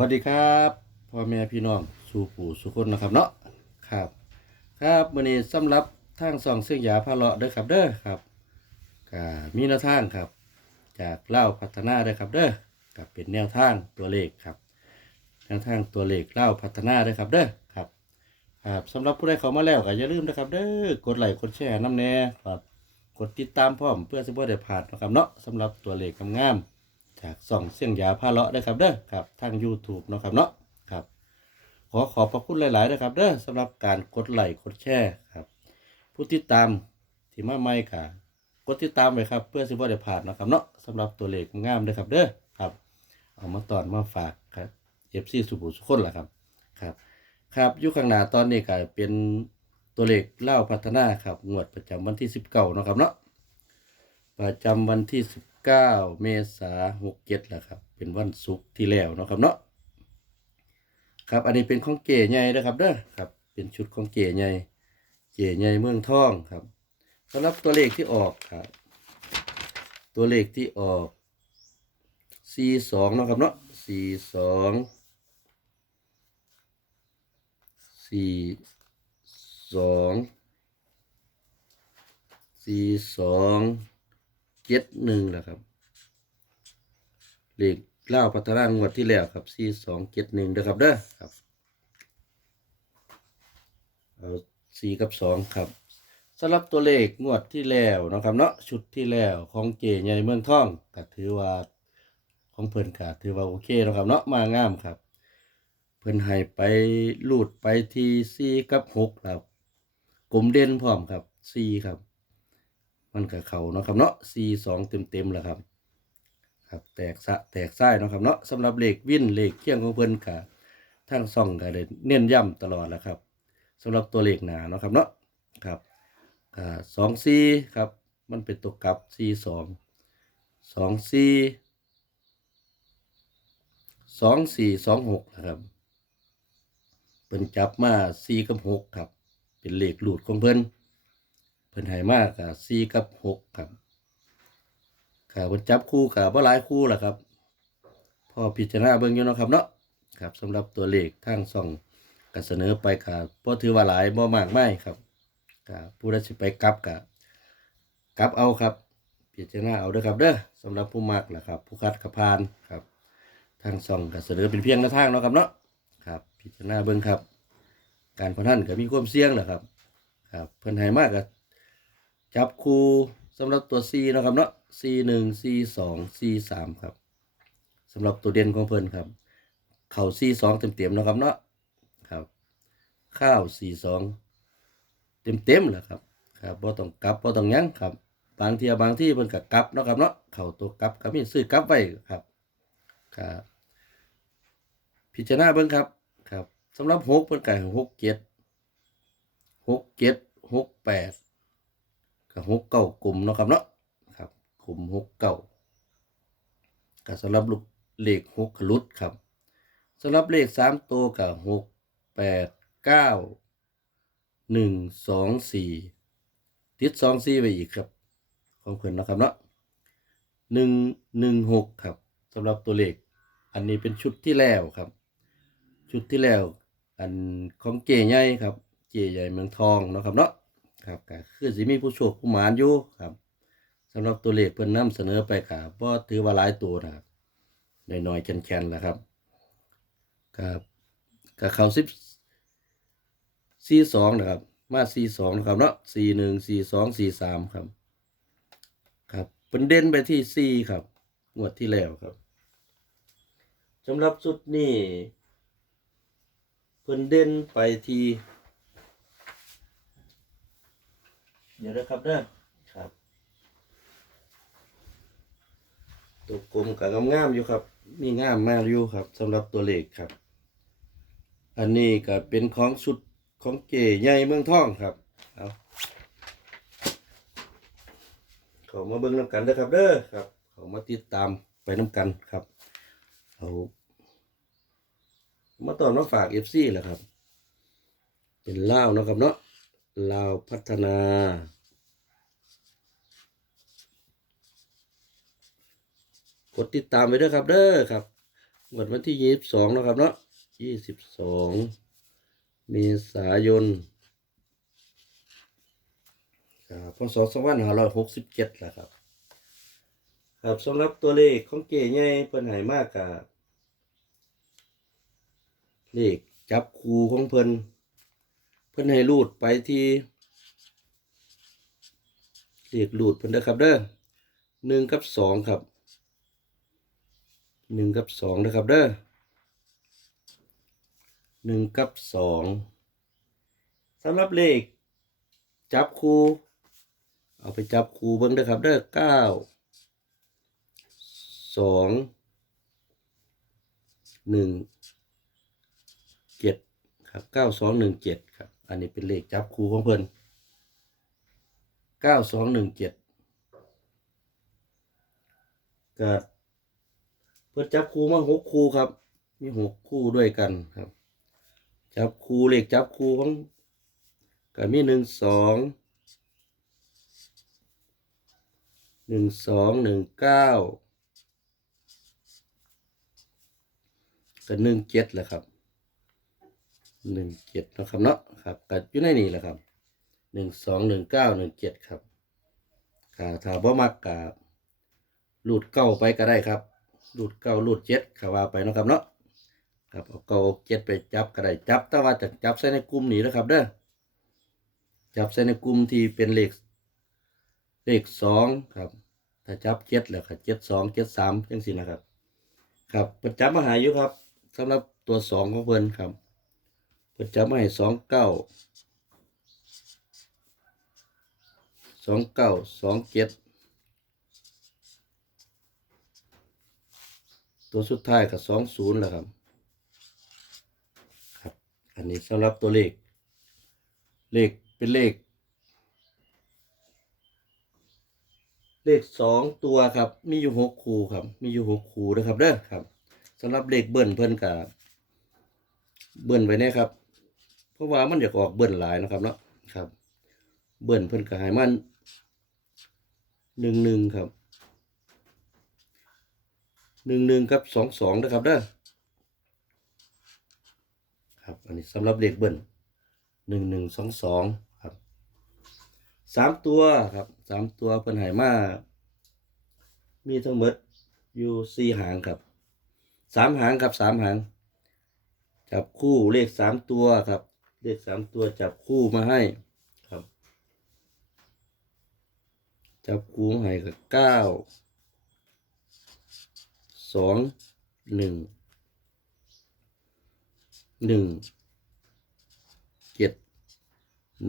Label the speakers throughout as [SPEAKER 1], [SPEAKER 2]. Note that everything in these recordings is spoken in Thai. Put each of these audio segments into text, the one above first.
[SPEAKER 1] วัสดีครับพ่อแม่พี่น้องสู่ปู่สู่คนนะครับเนาะครับ ครับมื้อนี้สำหรับทางสองเสียงยาพาเลาะเด้อครับเด้อครับก็มีแนวทางครับ จากเล่าพัฒนาเด้อครับเด้อกับเป็นแนวทางตัวเลขครับแนวทางตัวเลขเล่าพัฒนาเด้อครับเด้อครับครับสำหรับผู้ใดเข้ามาแล้วก็อย่าลืมนะครับ เด้อกดไลค์กดแชร์น้ำแน่ครับกดติดตามพร้อมเพื่อสิบ่ได้พลาดนะครับเนาะสำหรับตัวเลขงามๆ จากส่องเสียงยาพาเลาะได้ครับเด้อครับทาง YouTube เนาะครับเนาะครับ ขอขอบพระคุณหลายๆนะครับเด้อสำหรับการกดไลค์กดแชร์ครับผู้ติดตามที่มาใหม่ค่ะ กดติดตามไว้ครับ เพื่อสิบ่ได้พลาดนะครับเนาะสำหรับตัวเลขงามเด้อครับเด้อครับ เอามาตอนมาฝากครับ FC สุบุสุคนล่ะครับครับ ครับยู่ข้างหน้าตอนนี้ก็เป็นตัวเลขเล่าพัฒนาครับงวดประจำวันที่ 19เนาะครับเนาะประจำวันที่19 เมษายน67แหละครับ เป็นวันศุกร์ที่แล้วเนาะครับเนาะครับ อันนี้เป็นของเก๋ใหญ่นะครับเด้อครับ เป็นชุดของเก๋ใหญ่เก๋ใหญ่เมืองทองครับสำหรับตัวเลขที่ออกครับ ตัวเลขที่ออก42เนาะครับเนาะ42 42สี่สอง เจ็ดหนึ่งแหละครับเลขเล่าพัฒนางวดที่แล้วครับสี่สองเจ็ดหนึ่งเด้อครับเด้อครับเอาสี่กับสองครับสำหรับตัวเลขงวดที่แล้วนะครับเนาะชุดที่แล้วของเจใหญ่เมืองท่องก็ถือว่าของเพิ่นก็ถือว่าโอเคนะครับเนาะมางามครับ เพิ่นให้ไปลูดไปที่สี่กับหกครับกลมเด่นพร้อมครับสี่ครับ มันก็เขาเนาะครับเนาะ C สองเต็มเต็มๆแล้วครับ ครับ แตกสะแตกไส้เนาะครับเนาะสำหรับเลขวิ่นเลขเคียงของเพิ่นกะทั้งซ่องก็เลยเน้นย้ำตลอดแล้วครับสำหรับตัวเลขหนาเนาะครับเนาะครับก็สองซีครับ มันเป็นตัวกลับ C สองสองซีสองสี่สองหกนะครับเป็นจับมา C กับหกครับ เป็นเลขหลุดของเพิ่น เพิ่นให้มากกับสี่กับหกครับค่ะเพิ่นจับคู่กับบ่หลายคู่ล่ะครับพอพิจารณาเบิ่งอยู่เนาะครับเนาะครับสำหรับตัวเลขทางช่องก็เสนอไปก็บ่ถือว่าหลายบ่มากมายครับก็ผู้ใดสิไปกลับก็กลับเอาครับพิจารณาเอาเด้อครับเด้อสำหรับผู้มักล่ะครับ ผู้คัดกระพานครับ ทางช่องก็เสนอเป็นเพียงแนวทางเนาะครับเนาะครับ พิจารณาเบิ่งครับ การพนันก็มีความเสี่ยงแหละครับ ครับเพิ่นให้มากก็ จับคูสำหรับตัว C นะครับเนาะ C หนึ่ง C สอง C สามครับสำหรับตัวเด่นของเพิ่นครับ เข่า C สองเต็มๆเนะครับเนาะครับ ข้าว C สองเต็มๆแหละครับครับบ่ต้องกลับบ่ต้องยั้งครับ บางเทียบางที่เพิ่นก็กลับนะครับเนาะเข่าตัวกลับก็มีซื้อกลับไว้ครับครับพิจารณาเบิ่งครับครับสำหรับหกเพิ่นก็ให้หกเจ็ดหกเจ็ดหกแปด กับหกเก้ากลุ่มเนาะครับเนาะครับกลุ่มหกเก้ากับสำหรับลูกเลขหกขลุดครับสำหรับเลขสามตัวกับหกแปดเก้าหนึ่งสองสี่ติดสองสี่ไปอีกครับของเพื่อนนะครับเนาะหนึ่งหนึ่งหกครับสำหรับตัวเลข อันนี้เป็นชุดที่แล้วครับ ชุดที่แล้วอันของเจใหญ่ครับ เจใหญ่เมืองทองเนาะครับเนาะ ครับก็คือสิมีผู้โชคผู้หมานอยู่ครับสำหรับตัวเลขเพิ่นนำเสนอไปก็บ่ถือว่าหลายตัวนะครับน้อยๆแคนๆแหละครับครับก็เข้า10 42นะครับ มา42นะครับเนาะ41 42 43ครับ ครับเป็นเด่นไปที่4ครับงวดที่แล้วครับสำหรับชุดนี้เพิ่นเด่นไปที่ เดี๋ยวนะครับเด้อครับ ตัวกลมกับงามๆอยู่ครับ มีงามมากอยู่ครับสำหรับตัวเลขครับ อันนี้ก็เป็นของชุดของเก๋ใหญ่เมืองทองครับเอาเขามาเบิ่งน้ำกันเด้อครับเด้อครับ เขามาติดตามไปน้ำกันครับเอามาตอนมาฝากเอฟซีแหละครับ เป็นเล่าเนาะครับเนาะ ลาวพัฒนา กดติดตามไปด้วยครับเด้อครับงวดวันที่ยี่สิบสองนะครับเนาะยี่สิบสองเมษายนครับพศสองพันห้าร้อยหกสิบเจ็ดแหละครับ ครับสำหรับตัวเลขของเก๋ใหญ่เพิ่นให้มากกับเลขจับคูของเพิ่น เพิ่นให้รูดไปที่เลขรูดเพิ่อนเด้อครับเด้อหนึ่งกับสองครับหนึ่งกับสองนะครับเด้อหนึ่งกับสองสำหรับเลข จับคูเอาไปจับคูเบิ่งเด้อครับเด้อเก้าสองหนึ่งเจ็ดครับเก้าสองหนึ่งเจ็ดครับ อันนี้เป็นเลขจับคู่ของเพิ่นเก้าสองหนึ่งเจ็ดก็เพิ่นจับคู่มาหกคู่ครับ มีหกคู่ด้วยกันครับ จับคู่เลขจับคู่ของก็มีหนึ่งสองหนึ่งสองหนึ่งเก้าก็หนึ่งเจ็ดแหละครับ หนึ่งเจ็ดนะครับเนาะครับก็อยู่ในนี้แหละครับหนึ่งสองหนึ่งเก้าหนึ่งเจ็ดครับค่ะถ้าบ่มักกะรูดเก้าไปก็ได้ครับรูดเก้ารูดเจ็ดขาว่าไปนะครับเนาะครับเอาเก้าเจ็ดไปจับก็ได้จับ แต่ว่าจะจับใส่ในกลุ่มนี้นะครับเด้อจับใส่ในกลุ่มที่เป็นเลขเลขสองครับ ถ้าจับเจ็ดแล้วครับเจ็ดสองเจ็ดสามจังสินะครับ ครับประจับมาหาอยู่ครับสำหรับตัวสองของเพิ่นครับ ประจับมาให้สองเก้าสองเก้าสองเจ็ดตัวสุดท้ายกับสองศูนย์แหละครับครับ อันนี้สำหรับตัวเลข เลขเป็นเลข เลขสองตัวครับ มีอยู่หกคูครับ มีอยู่หกคูนะครับเด้อครับสำหรับเลขเบิ้ลเพิ่นกับเบิ้ลไว้เนี่ยครับ เพราะว่ามันอยากออกเบิ้ลหลายนะครับเนาะครับ เบิ้ลเพิ่นก็ให้มันหนึ่งหนึ่งครับหนึ่งหนึ่งกับสองสองนะครับเด้อครับอันนี้สำหรับเลขเบิ้ลหนึ่งหนึ่งสองสองครับสามตัวครับสามตัวเพิ่นใหายมามีทั้งหมดอยู่สี่หางครับสามหางครับสามหางจับคู่เลขสามตัวครับ เลขสามตัวจับคู่มาให้ครับ จับคู่ให้กับเก้าสองหนึ่งหนึ่งเจ็ด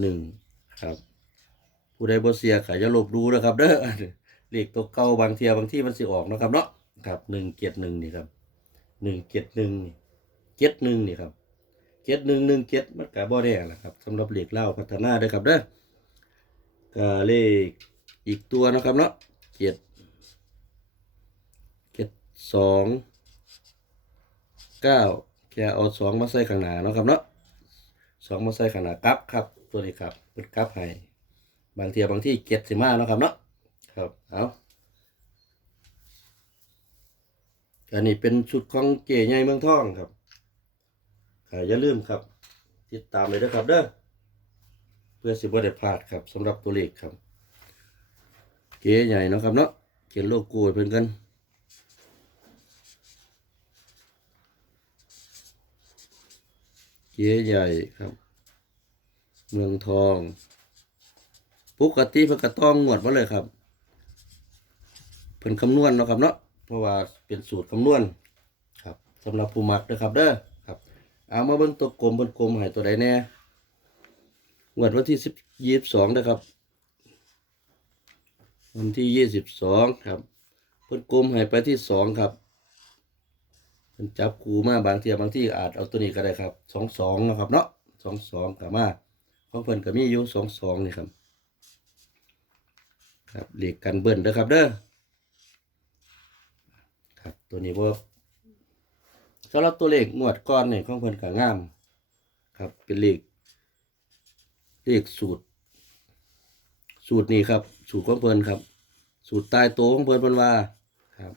[SPEAKER 1] หนึ่งครับ ผู้ใดบ่เสียก็อย่าลบดูนะครับเด้อเลขตัวเก่าบางเทียบางที่มันสิออกนะครับเนาะครับหนึ่งเจ็ดหนึ่งนี่ครับหนึ่งเจ็ดหนึ่งเจ็ดหนึ่งนี่ครับ เจ็ดหนึ่งหนึ่งเจ็ดมันก็บ่ได้แหละครับสำหรับเหลขเล่าพัฒนาเด้ครับเด้อก็เลขอีกตัวนะครับเนาะเจ็ดเจ็ดสองเก้าแกเอาสองมาใส่ข้างหน้านะครับเนาะสองมาใส่ข้างหน้ากับครับ ตัวนี้ครับเปิดกับให้บางทีบางที่เก็ดสิมาเนาะครับเนาะครับเอาอันนี้เป็นชุดของเก๋ใหญ่เมืองทองครับ อย่าลืมครับ ติดตามเลยนะครับเด้อเพื่อสิบ่ได้พลาดครับสำหรับตัวเลขครับ เก๋ใหญ่เนาะครับเนาะเขียนโลโก้เพิ่นกันเก๋ใหญ่ครับ เมืองทองปกติเพิ่นก็ต้องงวดมาเลยครับเพิ่นคำนวณเนาะครับเนาะเพราะว่าเป็นสูตรคำนวณครับสำหรับผู้มักนะครับเด้อ เอามาเบิ่งตัวกลมบิ่งกลมให้ตัวใดแน่งวดวันที่สิบยี่สิบสองนะครับ วันที่ยี่สิบสองครับเพิ่นกลมให้ไปที่สองครับเพิ่นจับคูมาบางทีบางที่อาจเอาตัวนี้ก็ได้ครับสองสองนะครับเนาะสองสองกับมาของเพิ่นก็มีอยู่สองสองนี่ครับ ครับเหล็กกันเบิ้ลเด้อครับเด้อครับตัวนี้ว่า สำหรับตัวเลขงวดก้อนเนี่ยของเพิ่นก็งาม ครับ เป็นเลขเลขสูตร สูตรนี้ครับ สูตรของเพิ่นครับ สูตรตายโตของเพิ่นเพิ่นว่าครับ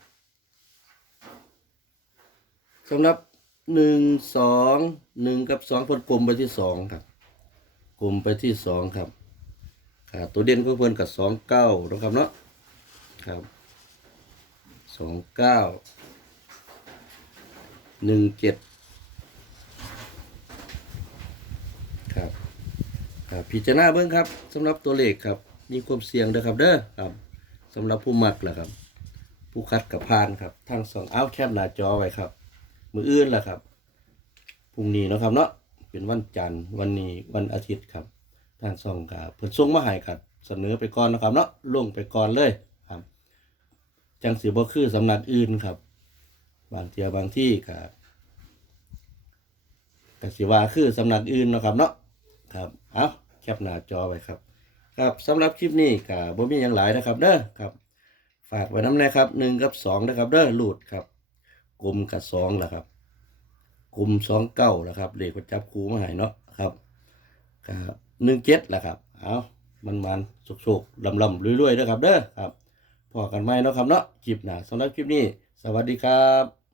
[SPEAKER 1] สำหรับหนึ่งสองหนึ่งกับสองเพิ่นกลมไปที่สองครับ กลมไปที่สองครับตัวเด่นของเพิ่นกับสองเก้านะครับเนาะครับสองเก้า หนึ่งเจ็ดครับครับพิจารณาเบิ่งครับสำหรับตัวเลขครับ มีความเสี่ยงเด้อครับเด้อครับสำหรับผู้มักแหละครับ ผู้คัดกับพานครับทางสองเอาแคปหน้าจอไว้ครับ มืออื่นล่ะครับพรุ่งนี้นะครับเนาะเป็นวันจันทร์วันนี้วันอาทิตย์ครับทางสองกับเพิ่นส่งมาให้ครับเสนอไปก่อนนะครับเนาะลงไปก่อนเลยครับ จังสิบ่คือสำนักอื่นครับ บางเทียบางที่ก็กสิว่าคือสำนักอื่นเนาะครับเนาะครับเอาแคปหน้าจอไว้ครับ ครับสำหรับคลิปนี้ก็บ่มีหยังหลายนะครับ เด้อครับ ฝากไว้น้ำนะครับหนึ่งกับสองนะครับ เด้อหลุดครับกลุ่มกับสองแหละครับกลุ่มสองเก้าแหละครับเลขประจับครูมาให้เนาะครับกับหนึ่งเจ็ดแหละครับเอามันมันสุกสุกลำลำๆรวยๆนะครับ เด้อครับพอกันไหมเนาะครับเนาะคลิปหน้าสำหรับคลิปนี้ สวัสดีครับ